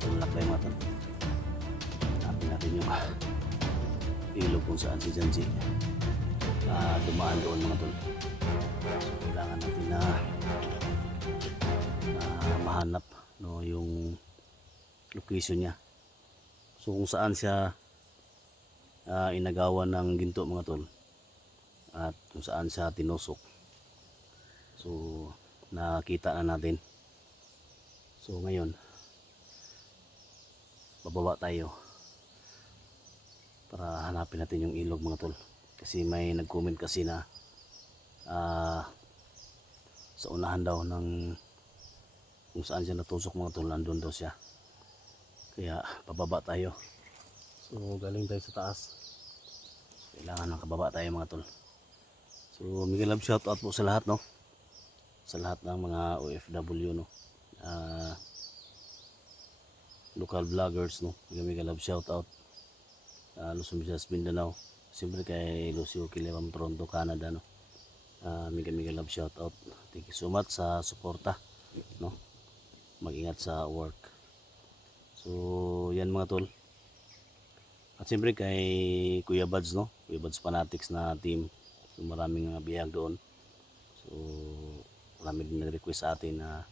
Tulak-lak mga tol. Hanapin natin yung ilog kung saan si Janji dumaan doon mga tol. So, kailangan natin na mahanap no, yung location niya. So kung saan siya inagawan ng ginto mga tol, at kung saan siya tinusok. So nakita na natin. So ngayon bababa tayo para hanapin natin yung ilog mga tol, kasi may nag-comment kasi na sa unahan daw ng kung saan siya natusok mga tol, nandun daw siya. Kaya pababa tayo. So galing tayo sa taas, kailangan nakababa tayo mga tol. So mega love shout out po sa lahat no, sa lahat ng mga OFW no, local vloggers no, mega love shout out. Luzon, Visayas, Mindanao, siyempre kay Lucio Kilibam, Toronto, Canada no. Mega love shout out. Thank you so much sa suporta no. Mag-ingat sa work. So yan mga tol. At siyempre kay Kuya Buds no, Kuya Buds Fanatics na team. So maraming biyag doon. So marami din nag-request sa atin na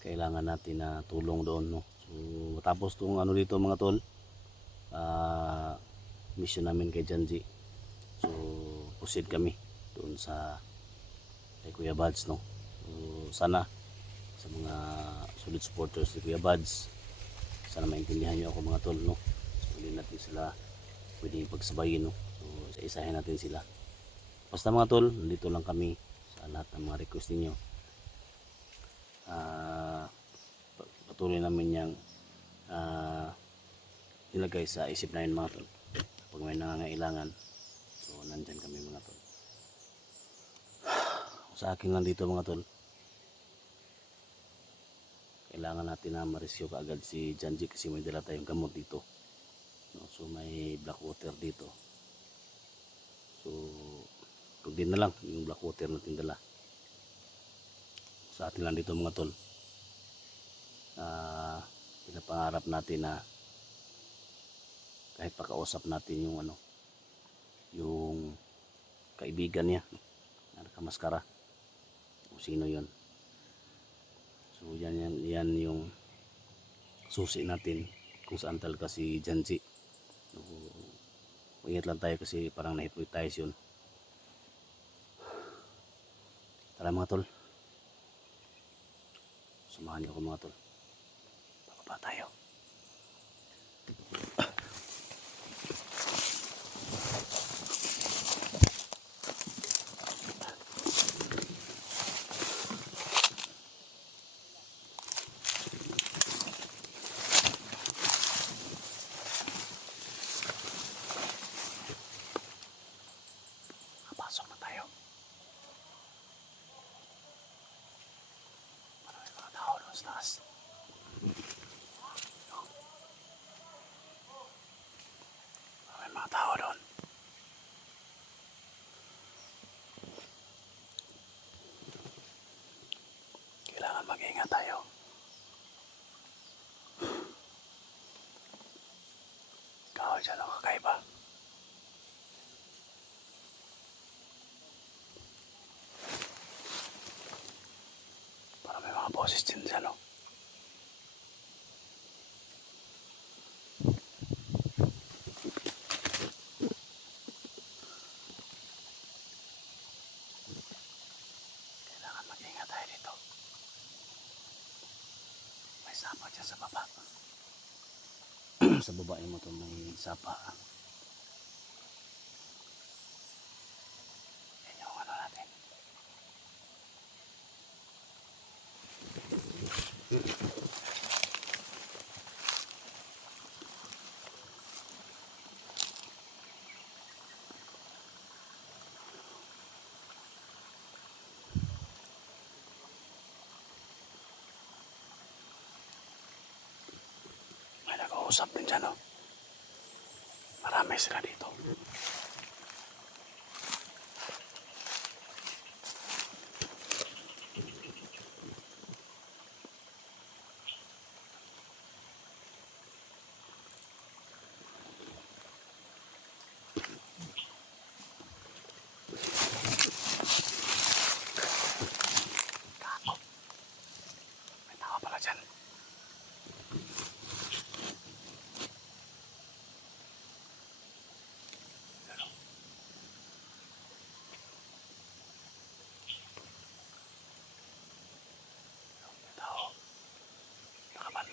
kailangan natin na tulong doon no. So matapos tong ano dito mga tol, mission namin kay Janji. So proceed kami doon sa kay Kuya Buds no. So sana sa mga solid supporters ni Kuya Buds, sana maintindihan niyo ako mga tol no. So hindi natin sila pwedeng pagsabayin no. So isa-isahin natin sila. Basta mga tol, nandito lang kami sa lahat ng mga request ninyo. Patuloy namin yung nilagay sa isip namin mga tol. Pag may nangangailangan, so nandyan kami mga tol. Sa akin lang dito mga tol, kailangan natin na ma-rescue kaagad si Janji kasi may dala tayong gamot dito no. So may black water dito. So kung din na lang yung black water natin dala. Sa atin lang dito mga tol, pinapangarap natin na kahit pakausap natin yung ano, yung kaibigan niya na nakamaskara, kung sino yon. So yan yung susi natin kung saan talaga si Janji. So, ingat lang tayo kasi parang na-hypnotize yun. Tara mga tol, samahan niyo ako mga tol, bababa tayo. Pasok na tayo. Maraming mga tao doon sa taas. Maraming mga tao doon. Kailangan mag-ingat tayo. Kawal dyan ang kakaiba. Para may mga boses din dyan no. Kailangan mag-ingat tayo dito. May sapa dyan sa baba. Sa baba yung motor may sapa. Yan yung ano natin. May nag-uusap din dyan no. Marami sila dito.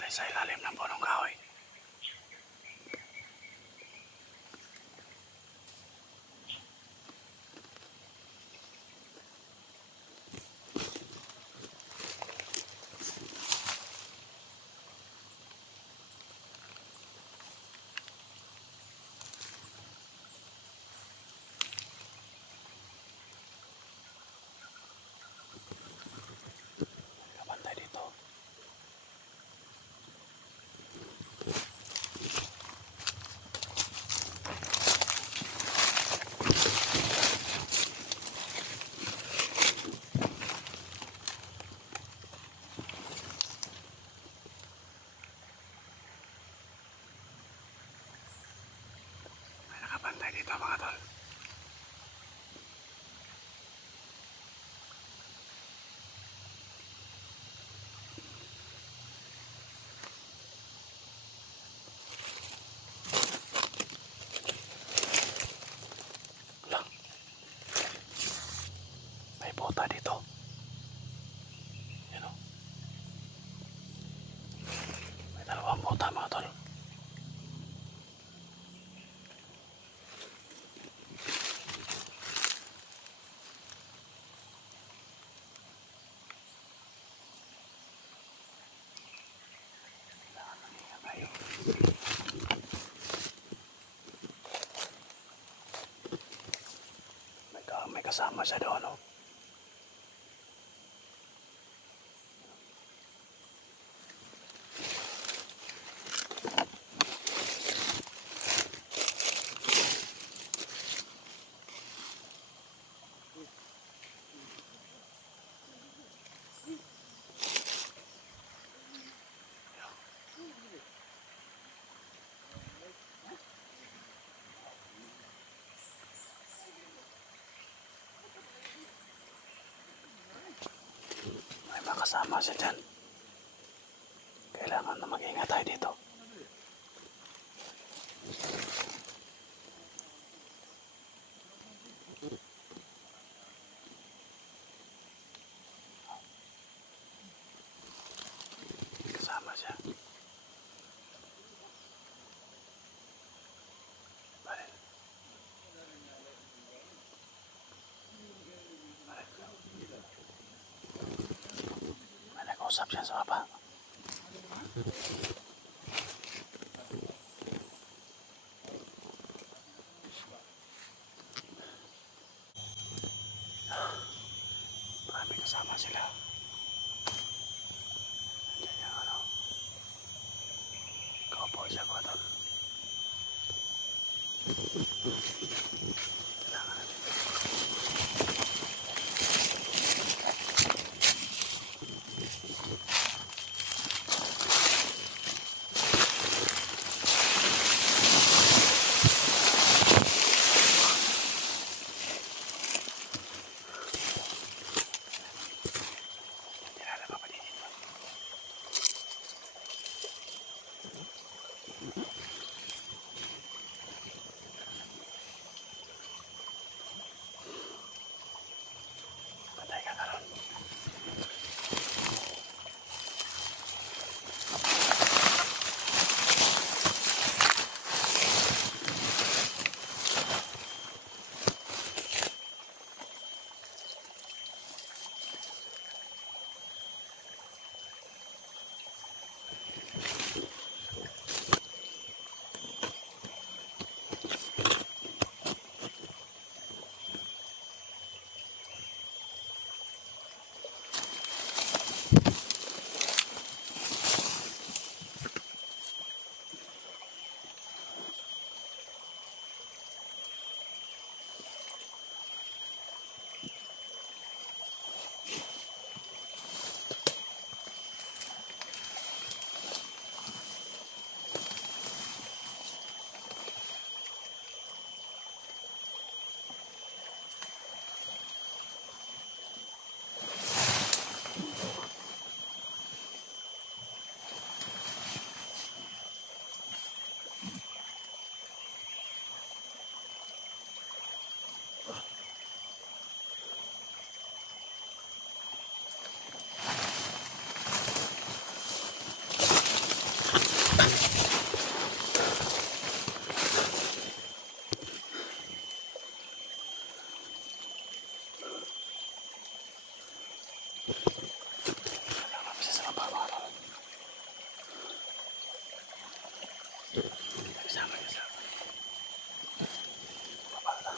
sa ilalim ng punong kahoy. Kapantay dito. May nakapantay dito mga tol. Wala. May bota dito. Yan o. May dalawang bota mga tol. May kasama siya doon, no? May makasama siya dyan. Kailangan na mag-ingat tayo dito. May kasama siya. Balik. Balik. May nag-usap siya sa baba. Marami kasama sila. Nandiyan yung ano. Kaupo siya ko doon. Kailangan natin. Tirada pa dito. Patay ka karon. Bisa sa baba mga tol. Kasama. Baba na.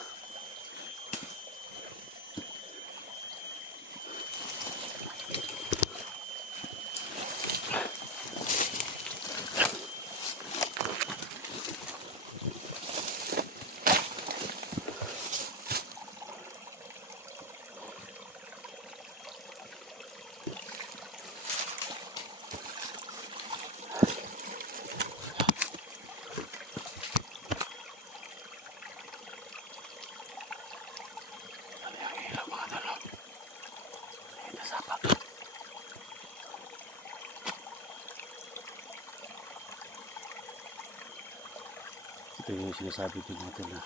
Ito yung sinasabi ko mga tol na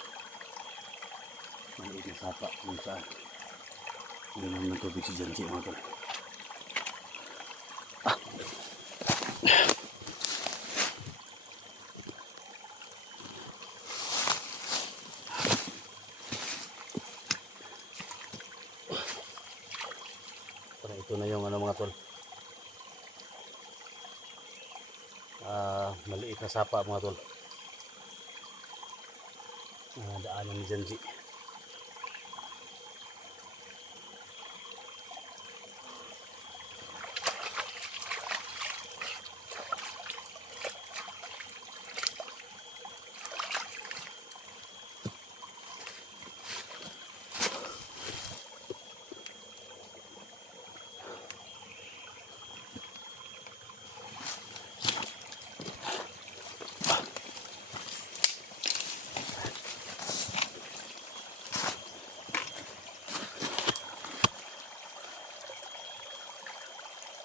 maliit na sapa kung saan ganun ng tubig si Janji mga tol. Para ito na yung ano mga tol, maliit na sapa mga tol, daanan ni Janji.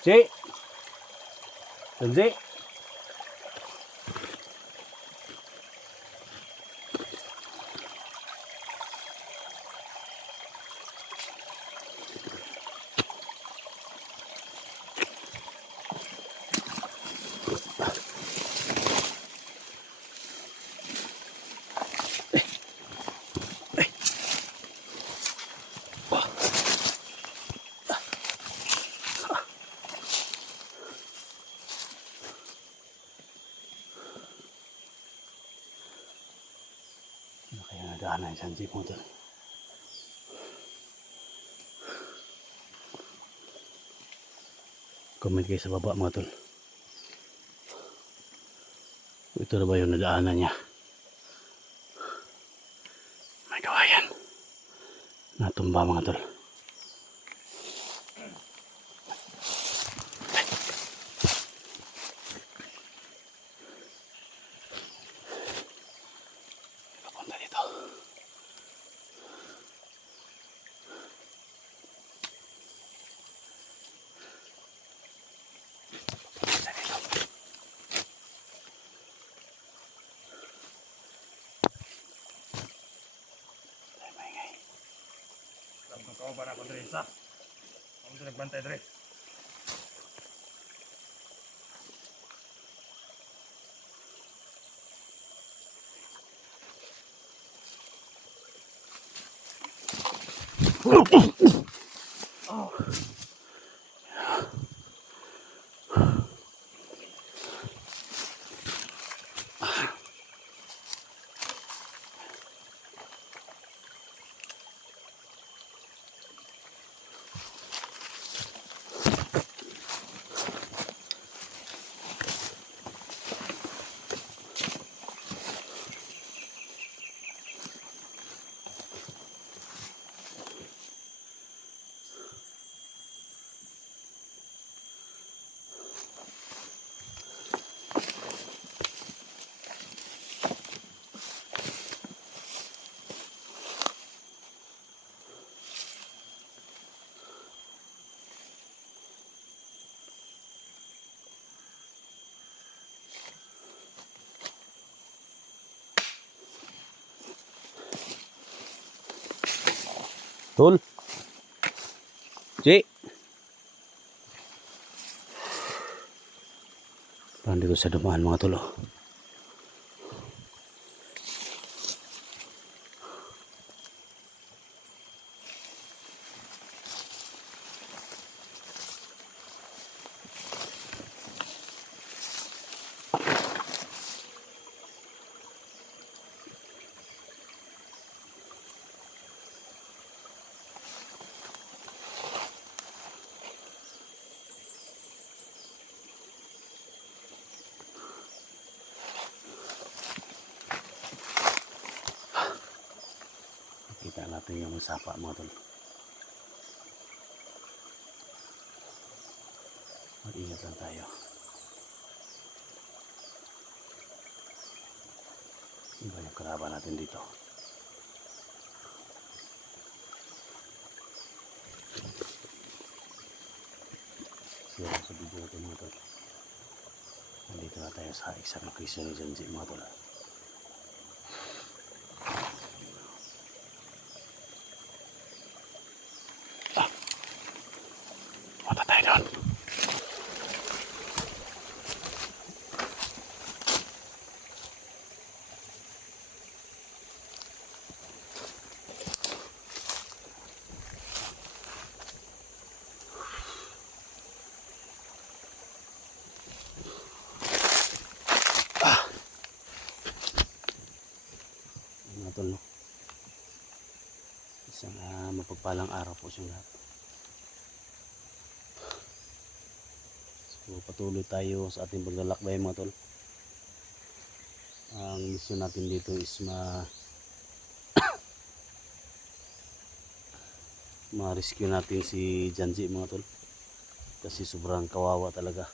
Janji, Janji. Kaya nadaanan yung Janji mga tol. Comment kayo sa baba mga tol. Ito na ba yung nadaanan niya? May kawayan. Natumba mga tol. Papunta dito. Kau para ako dre sa. Ako sa nagbantay dre. Tol. Ji. Parang dito sa dumaan mga tol. natin yung sapa mga tol. Mag-ingat lang tayo. Iba yung kalaban natin dito. Siya sa video natin mga tol. Nandito na tayo sa exact location ni Janji mga tol. Punta tayo doon. Mga tol, no? Isang mapagpalang araw po sa lahat. So patuloy tayo sa ating paglalakbay mga tol. Ang mission natin dito is ma-rescue natin si Janji mga tol. Kasi sobrang kawawa talaga.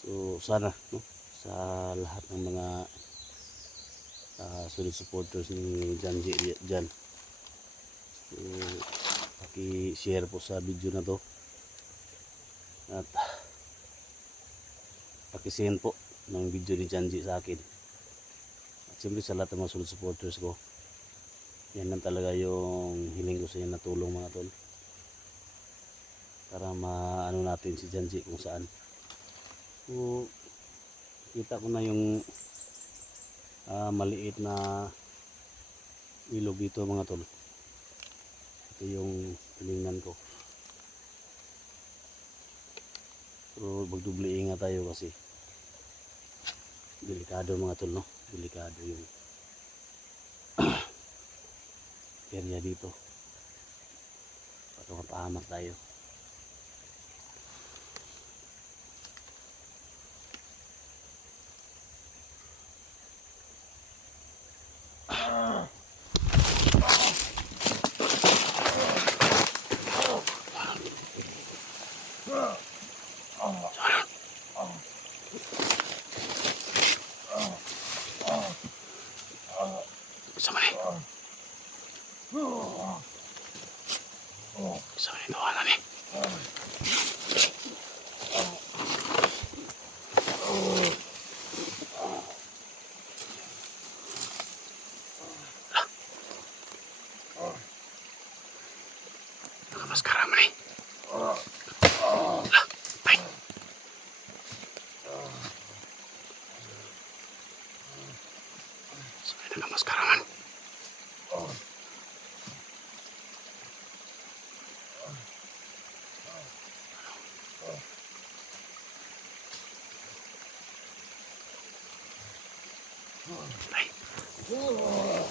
So sana, no, sa lahat ng mga solid supporters ni Janji dyan, so paki-share po sa video na to at paki-send po ng video ni Janji sa akin. At siyempre sa lahat ng mga solid supporters ko, yan lang talaga yung hiling ko sa inyo na tulong mga tol, para maano natin si Janji kung saan. So kita ko na yung maliit na ilog dito mga tol. Ito yung tinignan ko. Pero magdubli ingat tayo kasi delikado mga tol, no? Delikado yung area dito. Baka mapahamak tayo. Sama nih. Sama nih doang nih. Maskara mo nih. Lah, baik. Sampai dengan maskara man. Baik. Oh,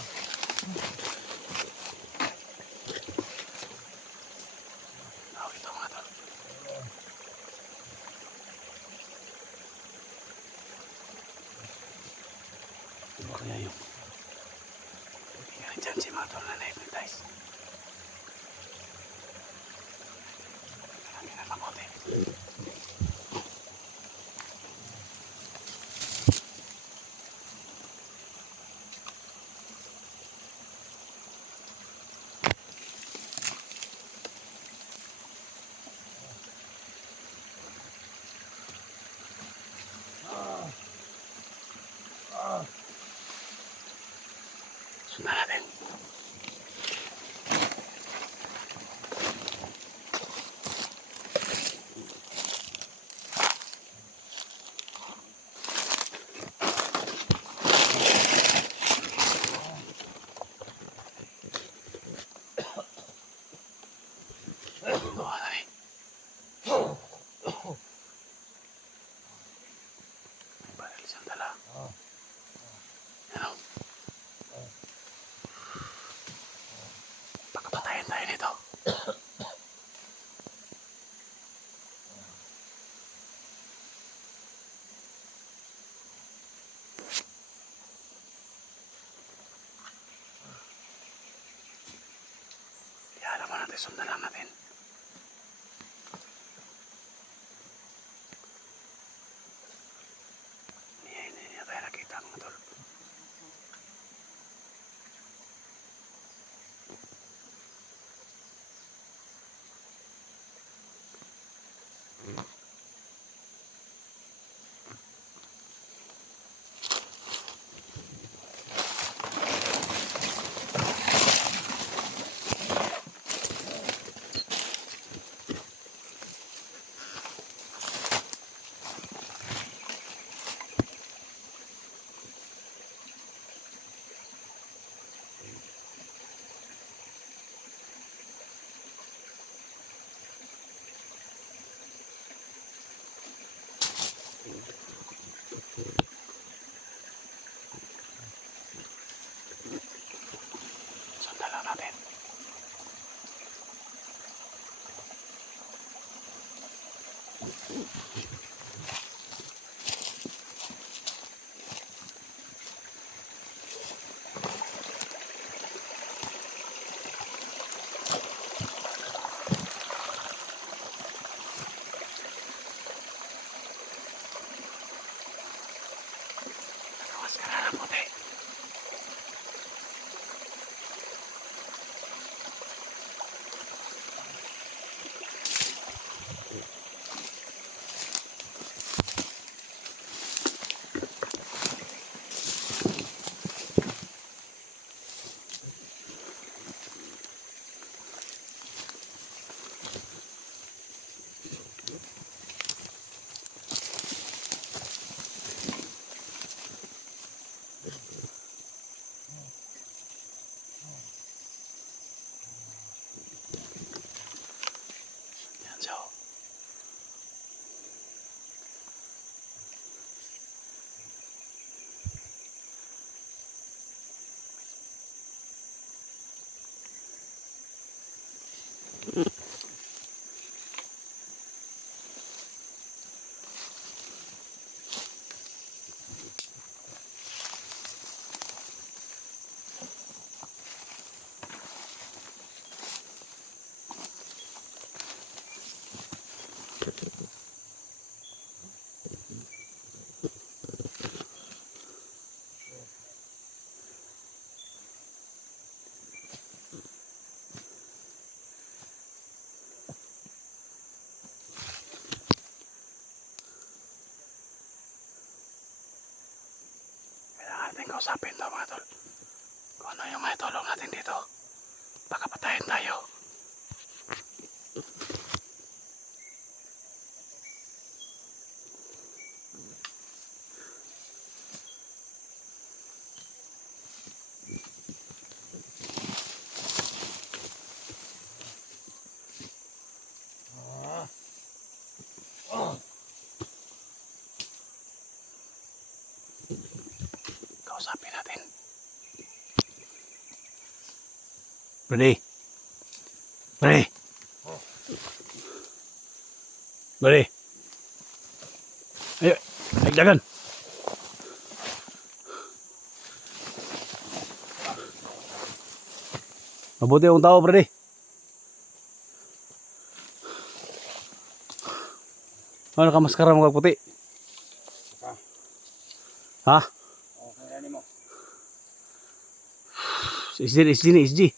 itu mga tol. Diba kaya yung kaibigan dyan si mga tol na na-hypnotize? Kami na makote. Sundan natin. Doon na rin. May baril siyang dala. Ano? Pagkapatayin tayo nito. natin, sundan lang natin. Hindi na tayo nakita mga tol. Sundan lang natin. Nakawaskara ng puti. Yan siya. Kailangan natin kausapin to mga tol. Kung ano yung may tulong natin dito. Baka patayin tayo. Kausapin natin. Brady. Brady. Brady. Ayo, nagdagan. Mabuti ang tao, Brady. Ano nakamaskara mo kag puti? Ha? Okay, mo. SG ni SG.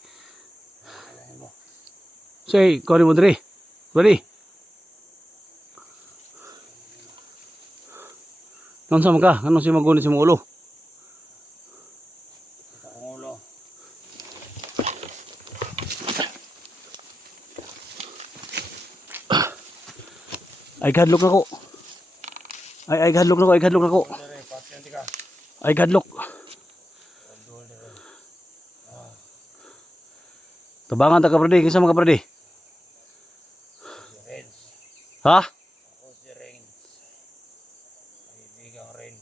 Say, kau ni mo diri. Brady. Non sama ka? Ano si magunit sa mong ulo? Ang ulo. Ay gadlok nako. Ay gadlok nako, ay gadlok nako. Dire, pasyente ka. Ay gadlok. Dol dire. Tabangan ta ka Brady, kinsa man ka Brady? Si Renz. Ha? Ako si Renz. Kaibigang Renz.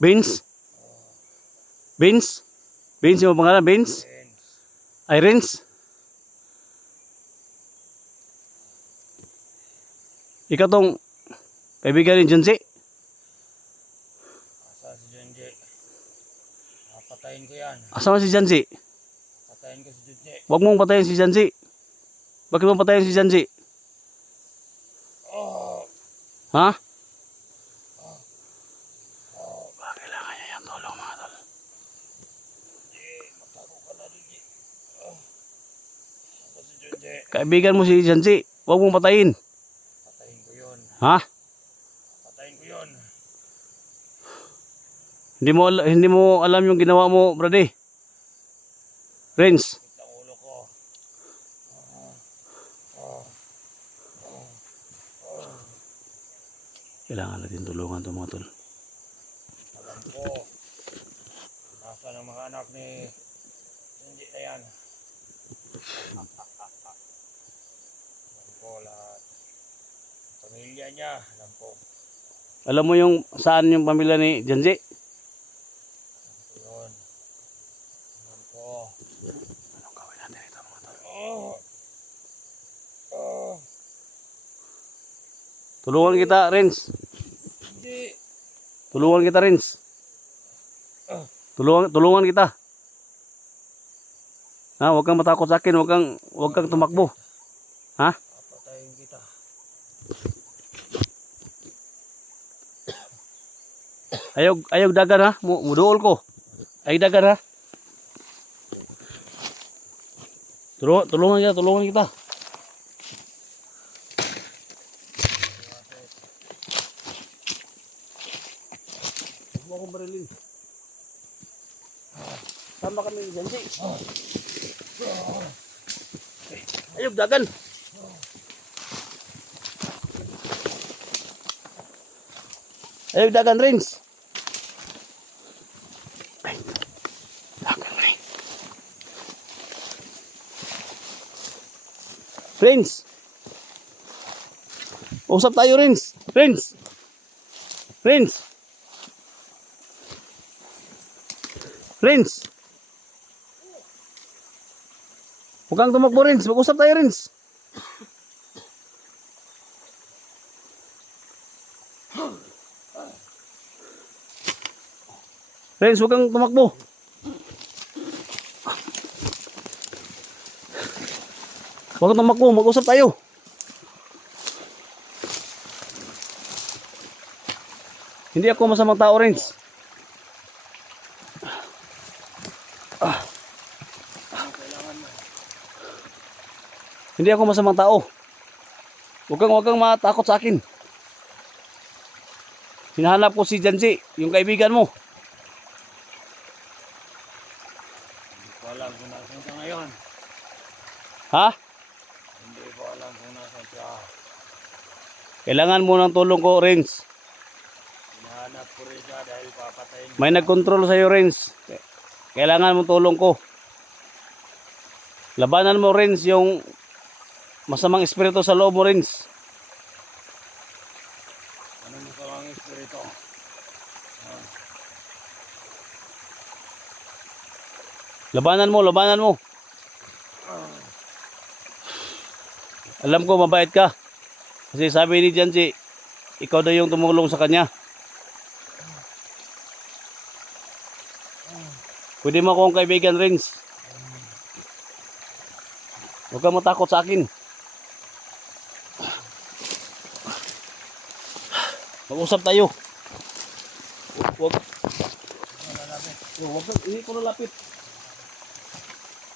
Beans? Beans? Beans yung pangalan, Beans? Renz. Ay Renz? Ikaw tong kaibigan ni Junsi? Asa si Junji. Papatayin ko yan. Asa man si Junsi? Patayin ko si Junji. Huwag mong patayin si Janji. Bakit mo patayin si Janji? Ha? Kailangan niya yung tulong mga tol. Kaibigan mo si Janji. Huwag mong patayin. Patayin ko yun. Ha? Patayin ko yun. Hindi mo alam yung ginawa mo, brade. Renz. Kita ulo ko. Kailangan natin tulungan to mga tol. Alam ko. Nasaan ang mga anak ni hindi na yan. Alam ko lahat. Pamilya niya. Alam ko. Alam mo yung saan yung pamilya ni Janji? Alam ko yun. Alam ko. Anong gawin natin ito mga tol? Tulungan kita, Renz. Hindi. Tulungan kita, Renz. Tulungan kita. Ha, huwag kang matakot sa akin, huwag kang tumakbo. Ha? Papatayin kita. Ayog dagan ha, muduol ko. Ay dagan ha. Tulungan kita. Huwag akong barilin. Tama kami ni Janji. Ayog dagan. Ayog dagan, Renz. Ay, dagan rin. Renz. Usap tayo, Renz. Renz. Huwag kang tumakbo, Renz. Mag-usap tayo, Renz. Renz, huwag kang tumakbo. Huwag kang tumakbo. Mag-usap tayo. Hindi ako masamang tao, Renz. Hindi ako masamang tao. Huwag kang matakot sa akin. Hinahanap ko si Janji, yung kaibigan mo. Hindi ko alam kung nasan ka ngayon. Ha? Hindi ko alam kung nasan siya. Kailangan mo ng tulong ko, Renz. Hinahanap ko rin siya dahil papatayin ko. May nagkontrol sa'yo, Renz. Kailangan mo tulong ko. Labanan mo, Renz, yung masamang espiritu sa loob mo, Renz. Anong masamang espiritu? Labanan mo. Alam ko, mabait ka. Kasi sabi ni Janji, ikaw daw yung tumulong sa kanya. Pwede mo akong kaibigan, Renz. Huwag kang matakot sa akin. Mag-usap tayo. Huwag kang, hindi ko nalapit.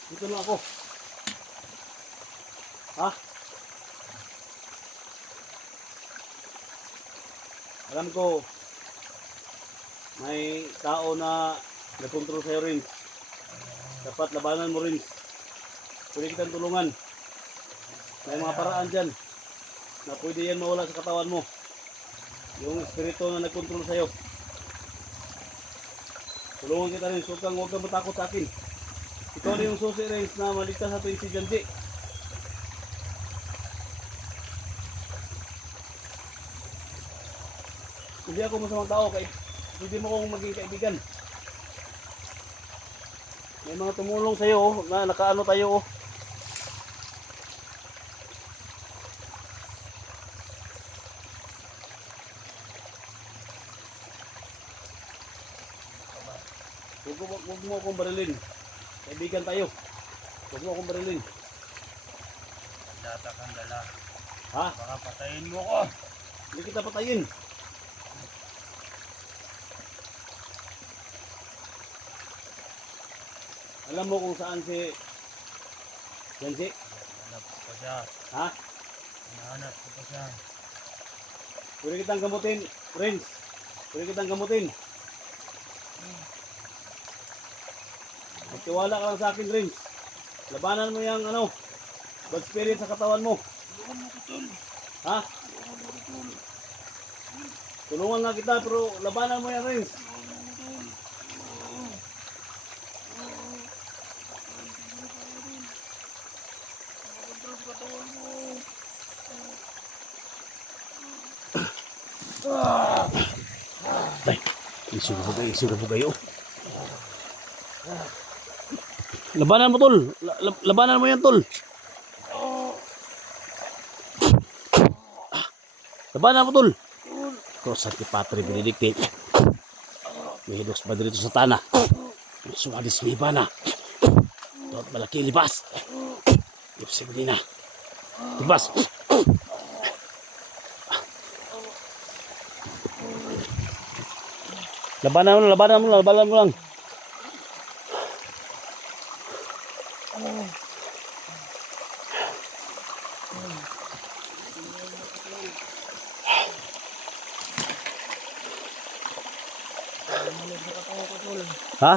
Dito lang ako. Ha? Alam ko, may tao na nagkontrol sa'yo, rin. Dapat labanan mo, rin. Pwede kitang tulungan. May mga paraan dyan na pwede yan mawala sa katawan mo. Yung espiritu na nagkontrol sa'yo. Tulungan kita, rin. Huwag kang matakot sa akin. Ikaw na yung susi, rin, na maligtas sa tuwing si Janji. Hindi ako masamang tao, hindi mo kong maging kaibigan. May mga tumulong sa'yo, na nakaano tayo. Huwag mo akong barilin. Kaibigan tayo. Huwag mo akong barilin. Data kang dala. Ha? Baka patayin mo ko. Hindi kita patayin. Alam mo kung saan si Jansi? Hanap ko pa siya. Ha? Hinahanap ko pa siya. Pwede kitang gamutin, Prince. Pwede kitang gamutin. Magtiwala ka lang sa akin, Prince. Labanan mo yung ano, bad spirit sa katawan mo. Ha? Tulungan nga kita, pero labanan mo yan, Prince. Ay, isuro po kayo. Labanan mo, tol. Labanan mo yan, tol. Labanan mo, tol. Cross at Patri Benedicte. May hilos pa dito sa tana. Suwalis may bana. Tuot malaki libas. Ipsig din na. Libas. Labanan mo lang. Ha?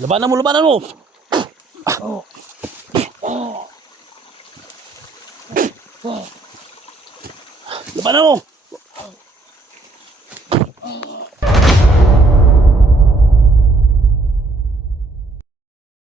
Labanan mo. Labanan mo.